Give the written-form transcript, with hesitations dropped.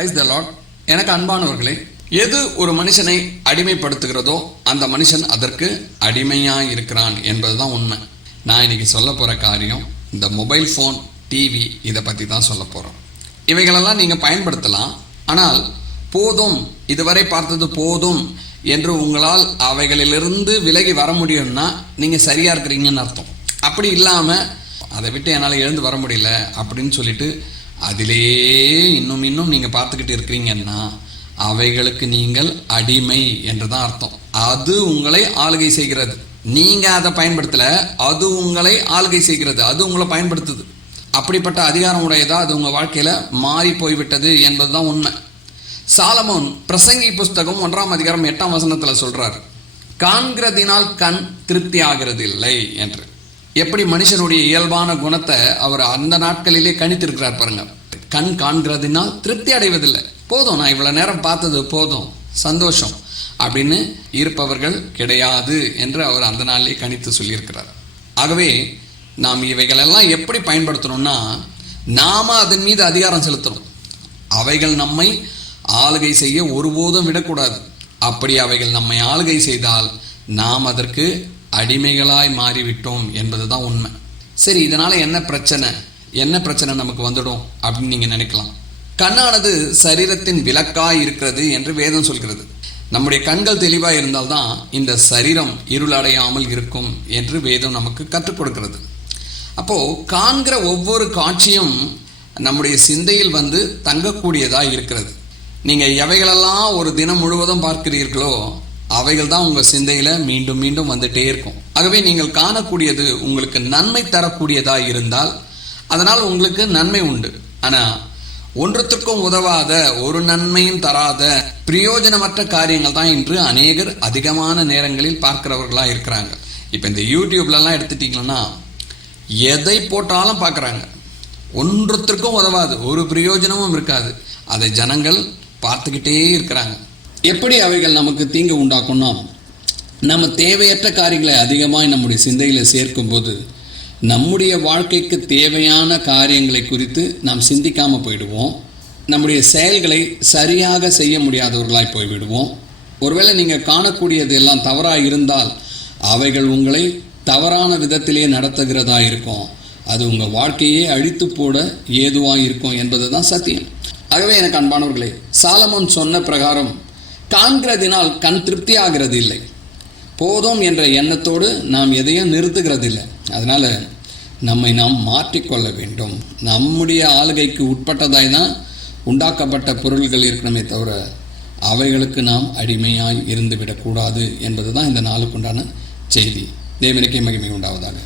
Praise the Lord. எனக்கு அன்பானவர்களே, எது ஒரு மனுஷனை அடிமைப்படுத்துகிறதோ அந்த மனுஷன் அதற்கு அடிமையாக இருக்கிறான் என்பதுதான் உண்மை. நான் இன்னைக்கு சொல்ல போகிற காரியம் இந்த மொபைல் ஃபோன், டிவி, இதை பற்றி தான் சொல்ல போகிறோம். இவைகளெல்லாம் நீங்கள் பயன்படுத்தலாம். ஆனால் போதும், இதுவரை பார்த்தது போதும் என்று உங்களால் அவைகளிலிருந்து விலகி வர முடியும்னா நீங்கள் சரியாக இருக்கிறீங்கன்னு அர்த்தம். அப்படி இல்லாமல் அதை விட்டு என்னால் எழுந்து வர முடியல அப்படின்னு சொல்லிட்டு அதிலே இன்னும் நீங்கள் பார்த்துக்கிட்டு இருக்கிறீங்கன்னா அவைகளுக்கு நீங்கள் அடிமை என்று தான் அர்த்தம். அது உங்களை ஆளுகை செய்கிறது. நீங்கள் அதை பயன்படுத்தல, அது உங்களை ஆளுகை செய்கிறது, அது உங்களை பயன்படுத்துது. அப்படிப்பட்ட அதிகாரம் உடையதா அது உங்கள் வாழ்க்கையில் மாறி போய்விட்டது என்பது தான் உண்மை. சாலமோன் பிரசங்கி புஸ்தகம் 1ஆம் அதிகாரம் 8ஆம் வசனத்தில் சொல்றார், காண்கிறதினால் கண் திருப்தி ஆகிறது இல்லை என்று. எப்படி மனுஷனுடைய இயல்பான குணத்தை அவர் அந்த நாட்களிலே கணித்திருக்கிறார் பாருங்க. கண் காண்கிறதினால் திருப்தி அடைவதில்லை. போதும், நான் இவ்வளவு நேரம் பார்த்தது போதும், சந்தோஷம் அப்படின்னு இருப்பவர்கள் கிடையாது என்று அவர் அந்த நாளிலே கணித்து சொல்லியிருக்கிறார். ஆகவே நாம் இவைகளெல்லாம் எப்படி பயன்படுத்தணும்னா, நாம அதன் மீது அதிகாரம் செலுத்தணும். அவைகள் நம்மை ஆளுகை செய்ய ஒருபோதும் விடக்கூடாது. அப்படி அவைகள் நம்மை ஆளுகை செய்தால் நாம் அதற்கு அடிமைகளாய் மாறிவிட்டோம் என்பதுதான் உண்மை. சரி, இதனால என்ன பிரச்சனை நமக்கு வந்துடும் அப்படின்னு நீங்க நினைக்கலாம். கண்ணானது சரீரத்தின் விளக்காய் இருக்கிறது என்று வேதம் சொல்கிறது. நம்முடைய கண்கள் தெளிவாக இருந்தால்தான் இந்த சரீரம் இருளடையாமல் இருக்கும் என்று வேதம் நமக்கு கற்றுக் கொடுக்கிறது. அப்போ காண்கிற ஒவ்வொரு காட்சியும் நம்முடைய சிந்தையில் வந்து தங்கக்கூடியதாக இருக்கிறது. நீங்கள் எவைகளெல்லாம் ஒரு தினம் முழுவதும் பார்க்கிறீர்களோ அவைகள் தான் உங்கள் சிந்தையில் மீண்டும் மீண்டும் வந்துட்டே இருக்கும். ஆகவே நீங்கள் காணக்கூடியது உங்களுக்கு நன்மை தரக்கூடியதாக இருந்தால் அதனால் உங்களுக்கு நன்மை உண்டு. ஆனால் ஒன்றுத்திற்கும் உதவாத, ஒரு நன்மையும் தராத, பிரயோஜனமற்ற காரியங்கள் தான் இன்று அநேகர் அதிகமான நேரங்களில் பார்க்கிறவர்களாக இருக்கிறாங்க. இப்போ இந்த யூடியூப்லலாம் எடுத்துட்டிங்கன்னா எதை போட்டாலும் பார்க்குறாங்க. ஒன்றுத்திற்கும் உதவாது, ஒரு பிரயோஜனமும் இருக்காது. அதை ஜனங்கள் பார்த்துக்கிட்டே இருக்கிறாங்க. எப்படி அவைகள் நமக்கு தீங்கு உண்டாக்கும்னா, நம்ம தேவையற்ற காரியங்களை அதிகமாக நம்முடைய சிந்தையில் சேர்க்கும்போது நம்முடைய வாழ்க்கைக்கு தேவையான காரியங்களை குறித்து நாம் சிந்திக்காமல் போயிடுவோம். நம்முடைய செயல்களை சரியாக செய்ய முடியாதவர்களாய் போய்விடுவோம். ஒருவேளை நீங்கள் காணக்கூடியது எல்லாம் தவறாக இருந்தால் அவைகள் உங்களை தவறான விதத்திலே நடத்துகிறதா இருக்கும். அது உங்கள் வாழ்க்கையே அழித்து போட ஏதுவாக இருக்கும் என்பது தான் சத்தியம். ஆகவே எனக்கு அன்பானவர்களே, சாலமோன் சொன்ன பிரகாரம் காண்கிறதினால் கண் திருப்தி ஆகிறது இல்லை. போதும் என்ற எண்ணத்தோடு நாம் எதையும் நிறுத்துகிறது இல்லை. அதனால் நம்மை நாம் மாற்றிக்கொள்ள வேண்டும். நம்முடைய ஆளுகைக்கு உட்பட்டதாய் தான் உண்டாக்கப்பட்ட பொருள்கள் இருக்கணுமே தவிர அவைகளுக்கு நாம் அடிமையாய் இருந்துவிடக்கூடாது என்பது தான் இந்த நாளுக்குண்டான செய்தி. தேவனுக்கே மகிமை உண்டாவதாக.